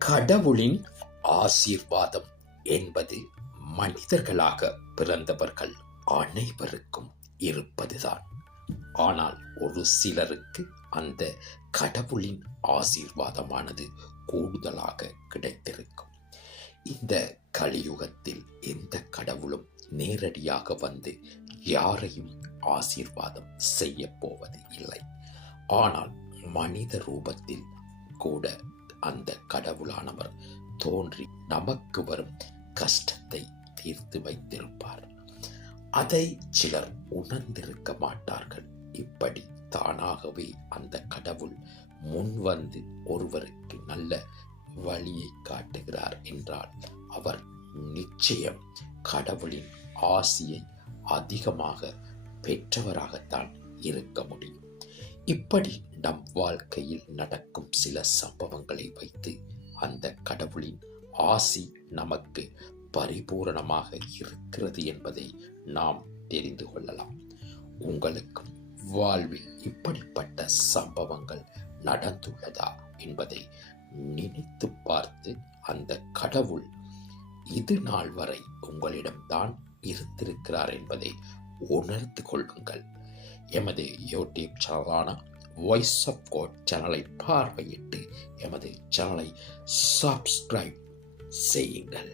கடவுளின் ஆசீர்வாதம் என்பது மனிதர்களாக பிறந்தவர்கள் அனைவருக்கும் இருப்பதுதான். ஆனால் ஒரு சிலருக்கு அந்த கடவுளின் ஆசீர்வாதமானது கூடுதலாக கிடைத்திருக்கும். இந்த கலியுகத்தில் எந்த கடவுளும் நேரடியாக வந்து யாரையும் ஆசீர்வாதம் செய்ய போவது இல்லை ஆனால் மனித ரூபத்தில் கூட அந்த கடவுளானவர் தோன்றி நமக்கு வரும் கஷ்டத்தை தீர்த்து வைத்திருப்பார். அதை சிலர் உணர்ந்திருக்க மாட்டார்கள். இப்படி தானாகவே அந்த கடவுள் முன் வந்து ஒருவருக்கு நல்ல வழியை காட்டுகிறார் என்றால் அவர் நிச்சயம் கடவுளின் ஆசியை அதிகமாக பெற்றவராகத்தான் இருக்க முடியும். இப்படி நம் வாழ்க்கையில் நடக்கும் சில சம்பவங்களை வைத்து அந்த கடவுளின் ஆசி நமக்கு பரிபூரணமாக இருக்கிறது என்பதை நாம் தெரிந்து கொள்ளலாம். உங்களுக்கும் வாழ்வில் இப்படிப்பட்ட சம்பவங்கள் நடந்துள்ளதா என்பதை நினைத்து பார்த்து அந்த கடவுள் இது நாள் வரை உங்களிடம்தான் இருந்திருக்கிறார் என்பதை உணர்ந்து கொள்ளுங்கள். எமது யூடியூப் சேனலான வாய்ஸ் ஆஃப் கோட் சேனலை பார்வையிட்டு எமது சேனலை சப்ஸ்கிரைப் செய்யுங்கள்.